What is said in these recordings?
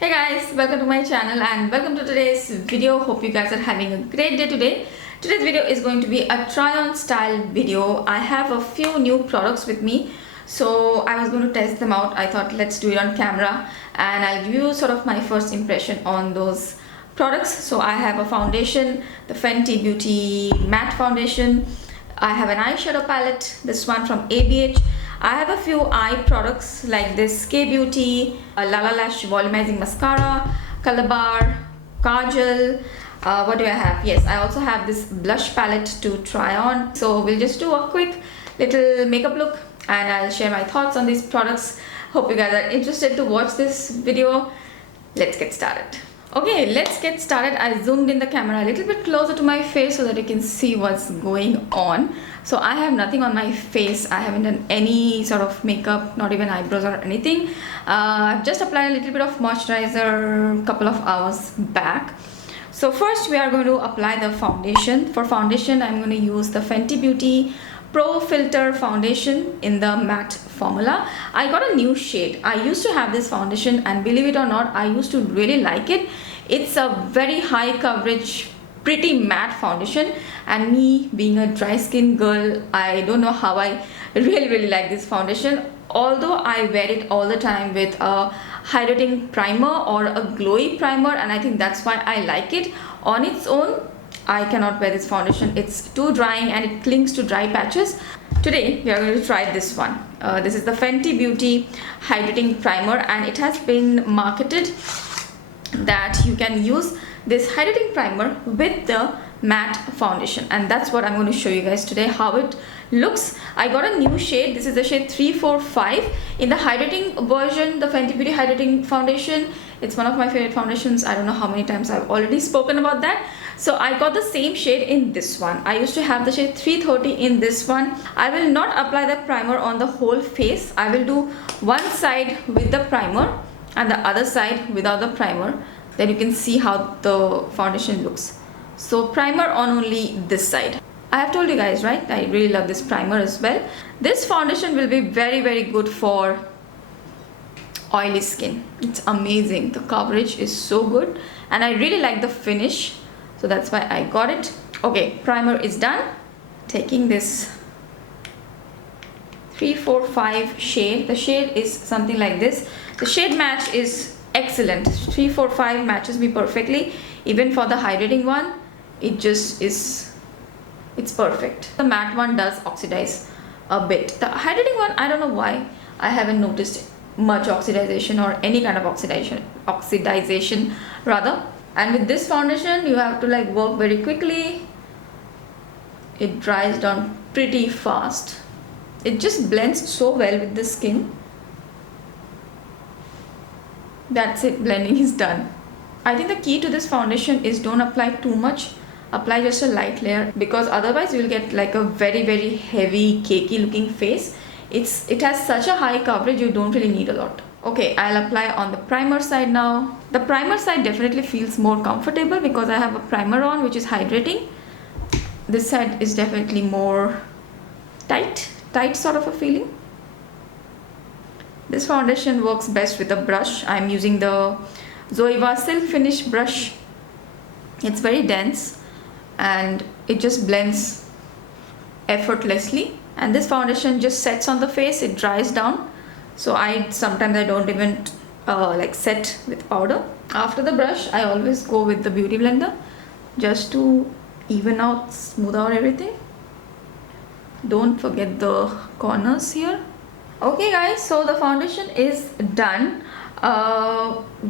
Hey guys, welcome to my channel and welcome to today's video. Hope you guys are having a great day today. Today's video is going to be a try on style video. I have a few new products with me, so I was going to test them out. I thought let's do it on camera and I'll give you sort of my first impression on those products. So I have a foundation, the Fenty Beauty matte foundation. I have an eyeshadow palette, this one from ABH. I have a few eye products like this K-Beauty, a Lash volumizing mascara, Colorbar, Kajal. What do I have? Yes, I also have this blush palette to try on. So we'll just do a quick little makeup look and I'll share my thoughts on these products. Hope you guys are interested to watch this video. Let's get started. Okay, let's get started. I zoomed in the camera a little bit closer to my face so that you can see what's going on. So I have nothing on my face. I haven't done any sort of makeup, not even eyebrows or anything. I've just applied a little bit of moisturizer a couple of hours back. So first we are going to apply the foundation. For foundation, I'm going to use the Fenty Beauty Pro Filt'r foundation in the matte formula. I got a new shade. I used to have this foundation and believe it or not, I used to really like it. It's a very high coverage, pretty matte foundation, and me being a dry skin girl, I don't know how I really like this foundation. Although I wear it all the time with a hydrating primer or a glowy primer, and I think that's why I like it. On its own, I cannot wear this foundation. It's too drying and it clings to dry patches. Today we are going to try this one. This is the Fenty Beauty hydrating primer, and it has been marketed that you can use this hydrating primer with the matte foundation, and that's what I'm going to show you guys today, how it looks. I got a new shade. This is the shade 345 in the hydrating version, the Fenty Beauty hydrating foundation. It's one of my favorite foundations. I don't know how many times I've already spoken about that. So I got the same shade in this one. I used to have the shade 330 in this one. I will not apply the primer on the whole face. I will do one side with the primer and the other side without the primer. Then you can see how the foundation looks. So primer on only this side. I have told you guys, right? I really love this primer as well. This foundation will be very good for oily skin. It's amazing. The coverage is so good and I really like the finish. So that's why I got it. Okay, primer is done. Taking this 345 shade. The shade is something like this. The shade match is excellent. 345 matches me perfectly. Even for the hydrating one, it just is, it's perfect. The matte one does oxidize a bit. The hydrating one, I don't know why I haven't noticed much oxidization or any kind of oxidization rather. And with this foundation, you have to like work very quickly. It dries down pretty fast. It just blends so well with the skin. That's it, blending is done. I think the key to this foundation is don't apply too much. Apply just a light layer, because otherwise you'll get like a very heavy cakey looking face. It has such a high coverage, you don't really need a lot. Okay, I'll apply on the primer side now. The primer side definitely feels more comfortable because I have a primer on which is hydrating. This side is definitely more tight sort of a feeling. This foundation works best with a brush. I'm using the Zoeva Silk Finish brush. It's very dense and it just blends effortlessly. And this foundation just sets on the face, it dries down. So sometimes I don't even like set with powder. After the brush, I always go with the beauty blender just to even out, smooth out everything. Don't forget the corners here. Okay guys, so the foundation is done.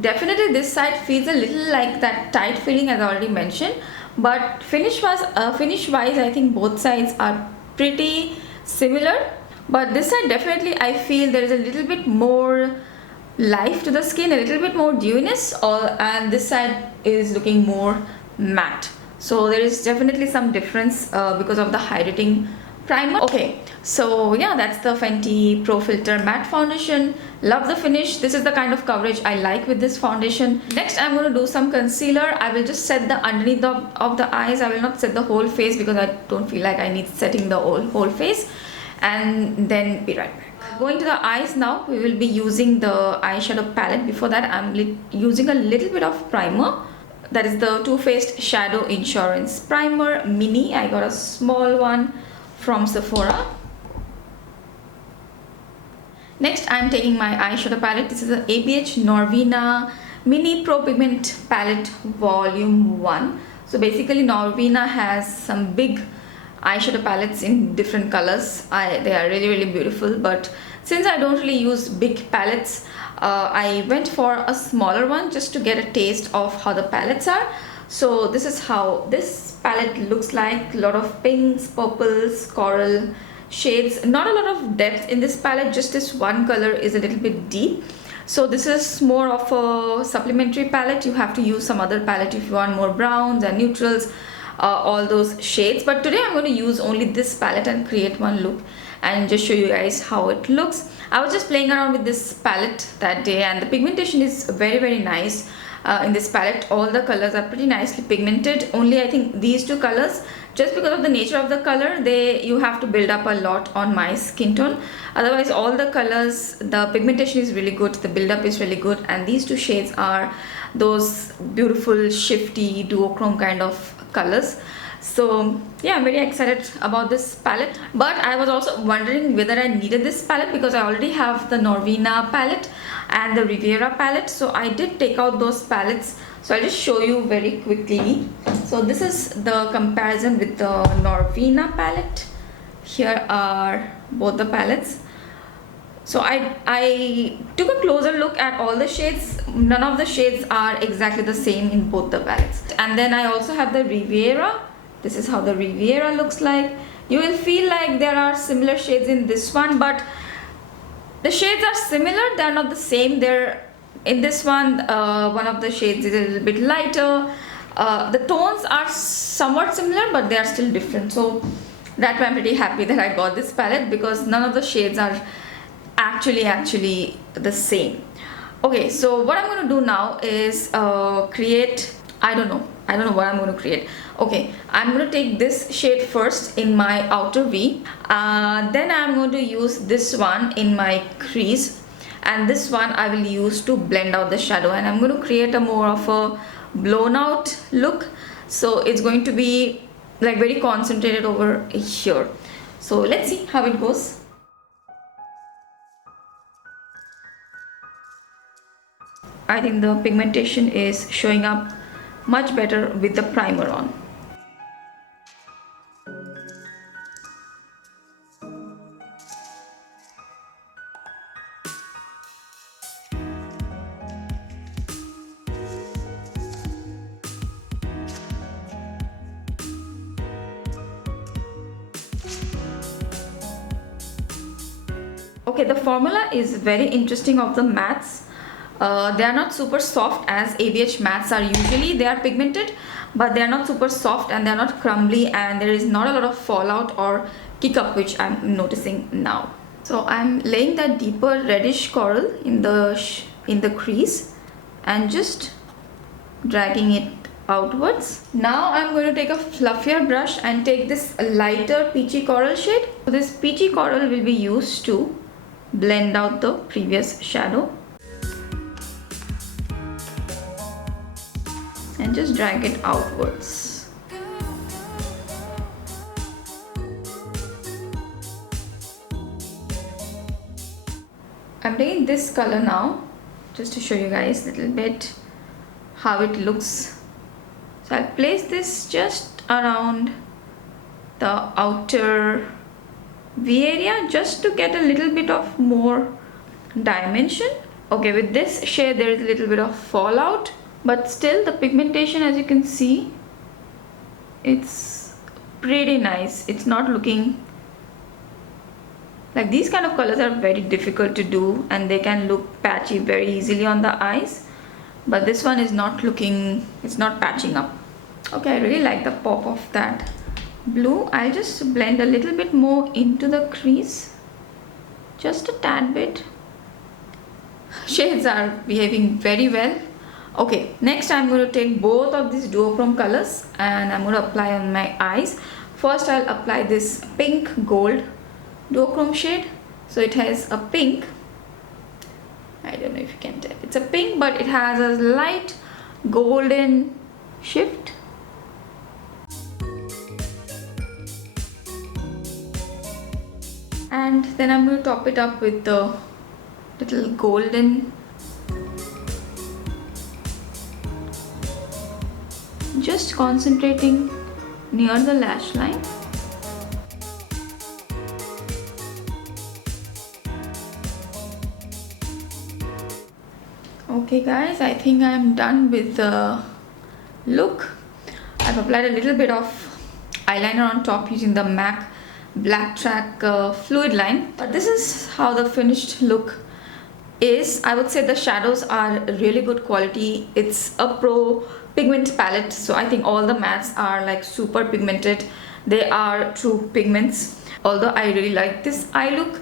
Definitely this side feels a little like that tight feeling as I already mentioned, but finish wise I think both sides are pretty similar. But this side definitely I feel there is a little bit more life to the skin, a little bit more dewiness, and this side is looking more matte. So there is definitely some difference because of the hydrating primer. Okay, so yeah, that's the Fenty Pro Filt'r matte foundation. Love the finish. This is the kind of coverage I like with this foundation. Next, I'm going to do some concealer. I will just set the underneath of the eyes. I will not set the whole face because I don't feel like I need setting the whole face. And then be right back. Going to the eyes now, we will be using the eyeshadow palette. Before that, I'm using a little bit of primer. That is the Too Faced Shadow Insurance Primer Mini. I got a small one from Sephora. Next, I'm taking my eyeshadow palette. This is a ABH Norvina Mini Pro Pigment Palette Volume 1. So basically, Norvina has some big eyeshadow palettes in different colors. They are really beautiful, but since I don't really use big palettes, I went for a smaller one just to get a taste of how the palettes are. So this is how this palette looks like. A lot of pinks, purples, coral shades. Not a lot of depth in this palette, just this one color is a little bit deep. So this is more of a supplementary palette. You have to use some other palette if you want more browns and neutrals, all those shades. But today I'm going to use only this palette and create one look and just show you guys how it looks. I was just playing around with this palette that day, and the pigmentation is very nice in this palette. All the colors are pretty nicely pigmented. Only I think these two colors, just because of the nature of the color, you have to build up a lot on my skin tone. Otherwise, all the colors, the pigmentation is really good, the build up is really good, and these two shades are those beautiful shifty duochrome kind of colors. So yeah, I'm very excited about this palette. But I was also wondering whether I needed this palette, because I already have the Norvina palette and the Riviera palette. So I did take out those palettes. So I'll just show you very quickly. So this is the comparison with the Norvina palette. Here are both the palettes. So I took a closer look at all the shades. None of the shades are exactly the same in both the palettes. And then I also have the Riviera. This is how the Riviera looks like. You will feel like there are similar shades in this one, but the shades are similar, they are not the same. They're in this one, one of the shades is a little bit lighter. The tones are somewhat similar, but they are still different. So that's why I'm pretty happy that I got this palette, because none of the shades are actually the same. Okay, so what I'm going to do now is create, I don't know what I'm going to create. Okay, I'm going to take this shade first in my outer V. Then I'm going to use this one in my crease, and this one I will use to blend out the shadow, and I'm going to create a more of a blown out look. So it's going to be like very concentrated over here. So let's see how it goes. I think the pigmentation is showing up much better with the primer on. Okay, the formula is very interesting of the mattes. They are not super soft as ABH mattes are usually. They are pigmented, but they are not super soft and they are not crumbly, and there is not a lot of fallout or kick up, which I'm noticing now. So I'm laying that deeper reddish coral in the crease and just dragging it outwards. Now I'm going to take a fluffier brush and take this lighter peachy coral shade. So this peachy coral will be used to blend out the previous shadow. And just drag it outwards. I'm taking this color now just to show you guys a little bit how it looks. So I'll place this just around the outer V area just to get a little bit of more dimension. Okay, with this shade there is a little bit of fallout, but still the pigmentation, as you can see, it's pretty nice. It's not looking like, these kind of colors are very difficult to do and they can look patchy very easily on the eyes, but this one is not looking, it's not patching up. Okay, I really like the pop of that blue. I'll just blend a little bit more into the crease, just a tad bit. Shades are behaving very well. Okay, next I'm going to take both of these duochrome colors and I'm going to apply on my eyes. First I'll apply this pink gold duochrome shade. So it has a pink, I don't know if you can tell, it's a pink, but it has a light golden shift. And then I'm going to top it up with the little golden, just concentrating near the lash line. Okay guys, I think I'm done with the look. I've applied a little bit of eyeliner on top using the MAC Black Track fluid line. But this is how the finished look is. I would say the shadows are really good quality. It's a pro pigment palette, so I think all the mattes are like super pigmented. They are true pigments. Although I really like this eye look,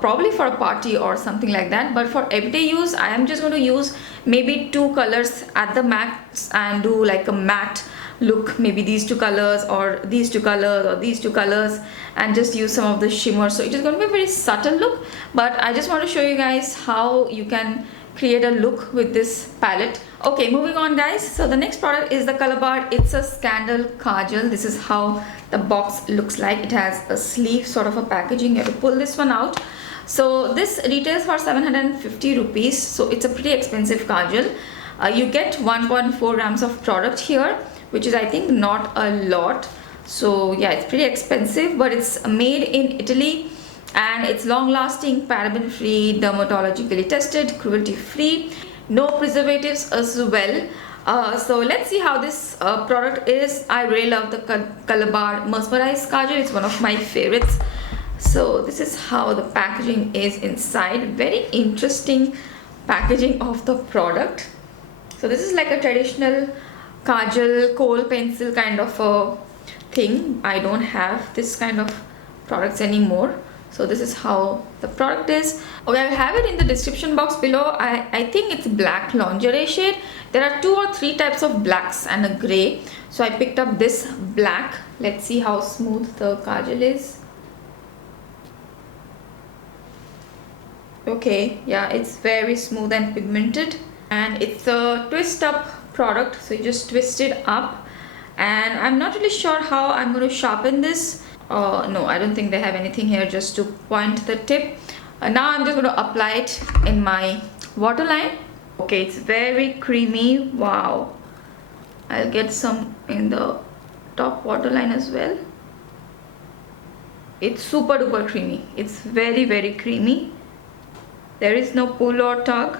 probably for a party or something like that, but for everyday use I am just going to use maybe 2 colors at the max and do like a matte look, maybe these 2 colors or these 2 colors or these 2 colors, and just use some of the shimmer. So it is going to be a very subtle look, but I just want to show you guys how you can create a look with this palette. Okay, moving on guys. So the next product is the Colorbar It's a Scandal Kajal. This is how the box looks like. It has a sleeve sort of a packaging. You have to pull this one out. So this retails for 750 rupees. So it's a pretty expensive kajal. You get 1.4 grams of product here, which is I think not a lot. So yeah, it's pretty expensive, but it's made in Italy and it's long lasting, paraben free, dermatologically tested, cruelty free, no preservatives as well. So let's see how this product is. I really love the Colorbar mesmerized kajal. It's one of my favorites. So this is how the packaging is inside. Very interesting packaging of the product. So this is like a traditional kajal kohl pencil kind of a thing. I don't have this kind of products anymore. So this is how the product is. Okay, I'll have it in the description box below. I think it's black lingerie shade. There are 2 or 3 types of blacks and a grey. So I picked up this black. Let's see how smooth the kajal is. Okay, yeah, it's very smooth and pigmented. And it's a twist up product. So you just twist it up. And I'm not really sure how I'm going to sharpen this. No, I don't think they have anything here just to point the tip. Now I'm just going to apply it in my waterline. Okay, it's very creamy. Wow. I'll get some in the top waterline as well. It's super duper creamy. It's very, very creamy. There is no pull or tug.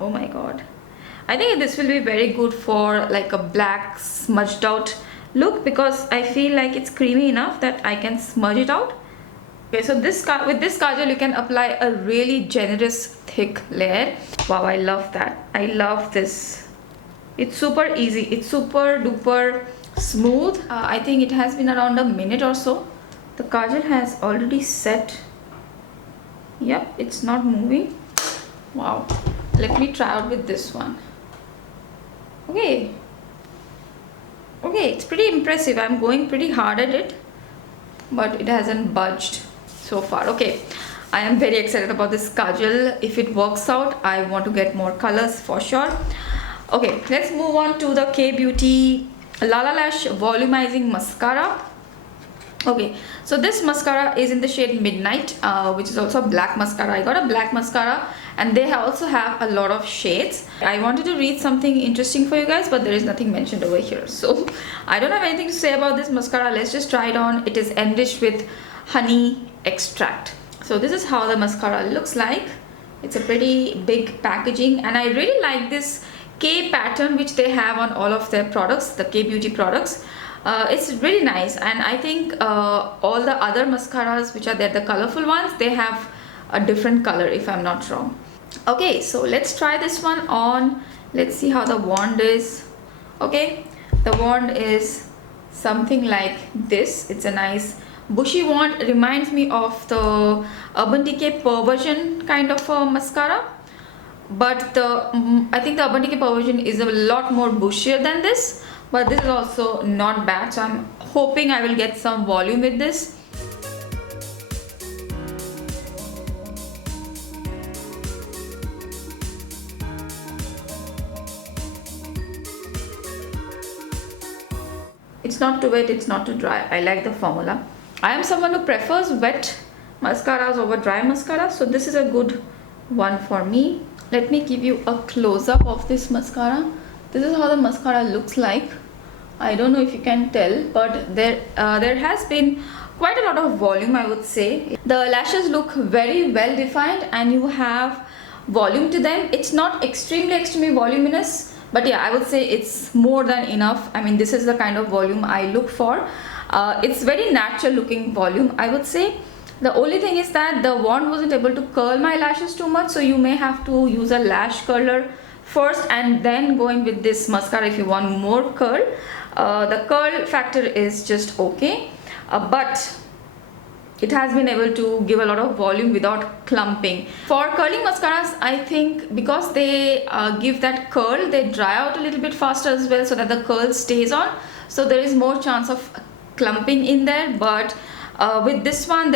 Oh my god. I think this will be very good for like a black smudged out look, because I feel like it's creamy enough that I can smudge it out. Okay, so with this kajal you can apply a really generous thick layer. Wow, I love that. I love this. It's super easy. It's super duper smooth. I think it has been around a minute or so. The kajal has already set. Yep, it's not moving. Wow. Let me try out with this one. Okay. Okay, it's pretty impressive. I'm going pretty hard at it, but it hasn't budged so far. Okay, I am very excited about this kajal. If it works out, I want to get more colors for sure. Okay, let's move on to the K Beauty Lala Lash Volumizing Mascara. Okay, so this mascara is in the shade Midnight, which is also a black mascara. I got a black mascara and they also have a lot of shades. I wanted to read something interesting for you guys, but there is nothing mentioned over here. So I don't have anything to say about this mascara. Let's just try it on. It is enriched with honey extract. So this is how the mascara looks like. It's a pretty big packaging and I really like this K pattern which they have on all of their products, the K Beauty products. It's really nice, and I think all the other mascaras which are there, the colorful ones, they have a different color if I'm not wrong. Okay, so let's try this one on. Let's see how the wand is. Okay, the wand is something like this. It's a nice bushy wand. It reminds me of the Urban Decay Perversion kind of a mascara, but I think the Urban Decay Perversion is a lot more bushier than this. But this is also not bad, so I'm hoping I will get some volume with this. It's not too wet, it's not too dry. I like the formula. I am someone who prefers wet mascaras over dry mascara, so this is a good one for me. Let me give you a close-up of this mascara. This is how the mascara looks like. I don't know if you can tell, but there has been quite a lot of volume, I would say. The lashes look very well defined and you have volume to them. It's not extremely voluminous, but yeah, I would say it's more than enough. I mean, this is the kind of volume I look for. It's very natural looking volume, I would say. The only thing is that the wand wasn't able to curl my lashes too much, so you may have to use a lash curler first and then go in with this mascara if you want more curl. The curl factor is just okay, but it has been able to give a lot of volume without clumping. For curling mascaras, I think because they give that curl, they dry out a little bit faster as well, so that the curl stays on, so there is more chance of clumping in there. But with this one,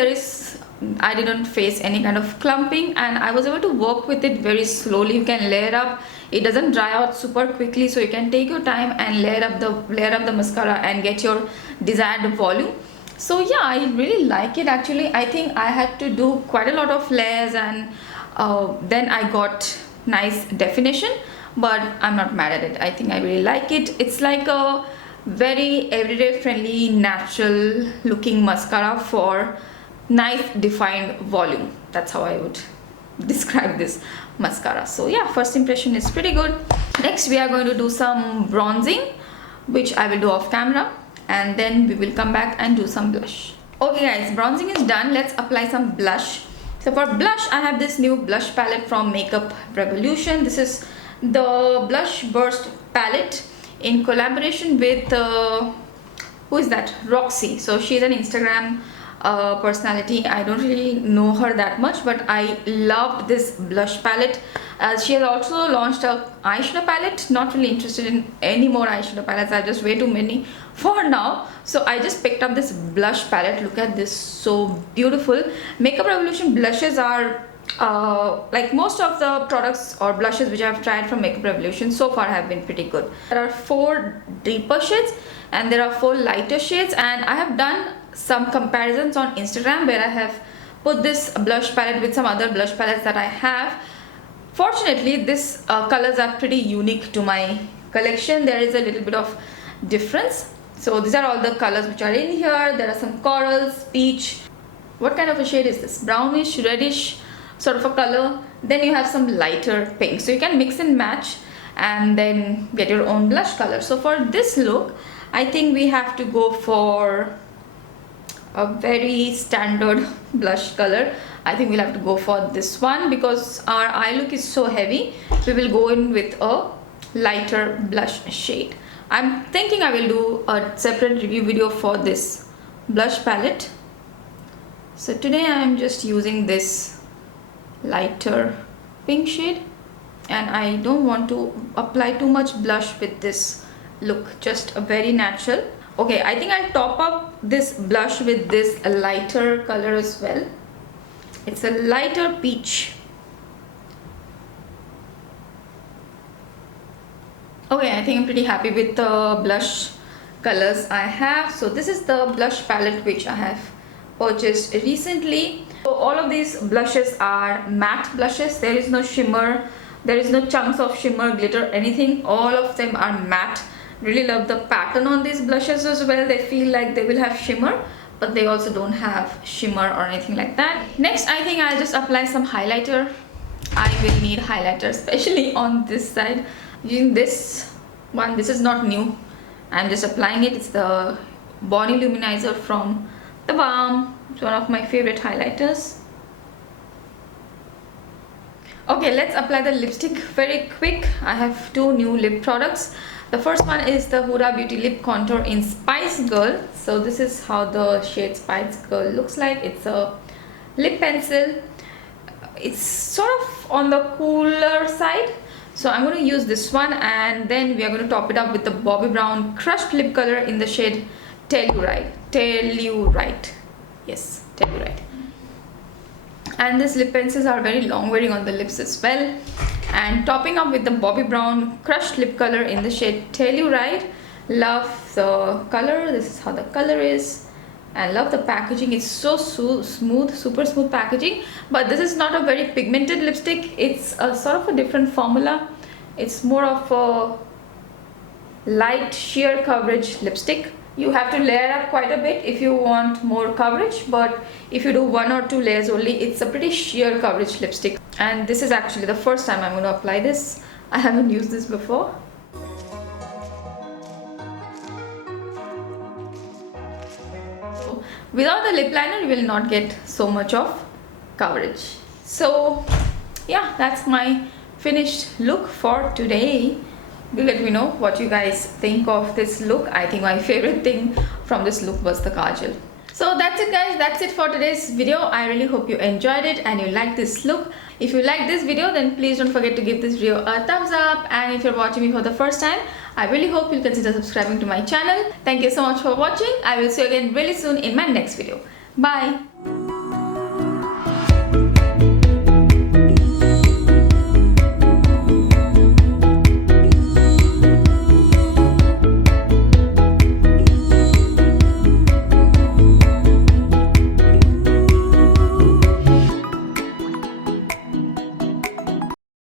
I didn't face any kind of clumping and I was able to work with it very slowly. You can layer up. It doesn't dry out super quickly, so you can take your time and layer up the mascara and get your desired volume. So yeah, I really like it actually. I think I had to do quite a lot of layers and then I got nice definition, but I'm not mad at it. I think I really like it. It's like a very everyday friendly, natural looking mascara for nice defined volume. That's how I would describe this mascara. So yeah, first impression is pretty good. Next we are going to do some bronzing, which I will do off camera, and then we will come back and do some blush. Okay guys, bronzing is done. Let's apply some blush. So for blush, I have this new blush palette from Makeup Revolution. This is the Blush Burst palette in collaboration with who is that? Roxi. So she's an Instagram personality. I don't really know her that much, but I loved this blush palette. She has also launched a eyeshadow palette. Not really interested in any more eyeshadow palettes. I have just way too many for now, so I just picked up this blush palette. Look at this, so beautiful. Makeup Revolution blushes are like most of the products or blushes which I have tried from Makeup Revolution so far have been pretty good. There are 4 deeper shades and there are 4 lighter shades, and I have done some comparisons on Instagram where I have put this blush palette with some other blush palettes that I have. Fortunately, these colors are pretty unique to my collection. There is a little bit of difference. So these are all the colors which are in here. There are some corals, peach. What kind of a shade is this? Brownish, reddish sort of a color. Then you have some lighter pink. So you can mix and match and then get your own blush color. So for this look, I think we have to go for a very standard blush color. I think we'll have to go for this one because our eye look is so heavy. We will go in with a lighter blush shade. I'm thinking I will do a separate review video for this blush palette. So today I am just using this lighter pink shade and I don't want to apply too much blush with this look, just a very natural. Okay, I think I'll top up this blush with this lighter color as well. It's a lighter peach. Okay, I think I'm pretty happy with the blush colors I have. So this is the blush palette which I have purchased recently. So all of these blushes are matte blushes. There is no shimmer, there is no chunks of shimmer, glitter, anything. All of them are matte. Really love the pattern on these blushes as well. They feel like they will have shimmer, but they also don't have shimmer or anything like that. Next, I think I'll just apply some highlighter. I will need highlighter, especially on this side. Using this one, this is not new. I'm just applying it. It's the Body Luminizer from The Balm. It's one of my favorite highlighters. Okay, let's apply the lipstick very quick. I have 2 new lip products. The first one is the Huda Beauty Lip Contour in Spice Girl. So this is how the shade Spice Girl looks like. It's a lip pencil. It's sort of on the cooler side. So I'm going to use this one and then we are going to top it up with the Bobbi Brown Crushed Lip Color in the shade Telluride. Yes, Telluride. And these lip pencils are very long wearing on the lips as well. And topping up with the Bobbi Brown Crushed Lip Color in the shade Telluride, Love the color. This is how the color is. And love the packaging. It's so smooth, super smooth packaging. But this is not a very pigmented lipstick. It's a sort of a different formula. It's more of a light sheer coverage lipstick. You have to layer up quite a bit if you want more coverage, but if you do 1 or 2 layers only, it's a pretty sheer coverage lipstick. And this is actually the first time I'm going to apply this. I haven't used this before. Without the lip liner, you will not get so much of coverage. So yeah, that's my finished look for today. Do let me know what you guys think of this look. I think my favorite thing from this look was the kajal. So that's it guys, that's it for today's video. I really hope you enjoyed it and you liked this look. If you like this video, then please don't forget to give this video a thumbs up, and if you're watching me for the first time, I really hope you'll consider subscribing to my channel. Thank you so much for watching. I will see you again really soon in my next video. Bye.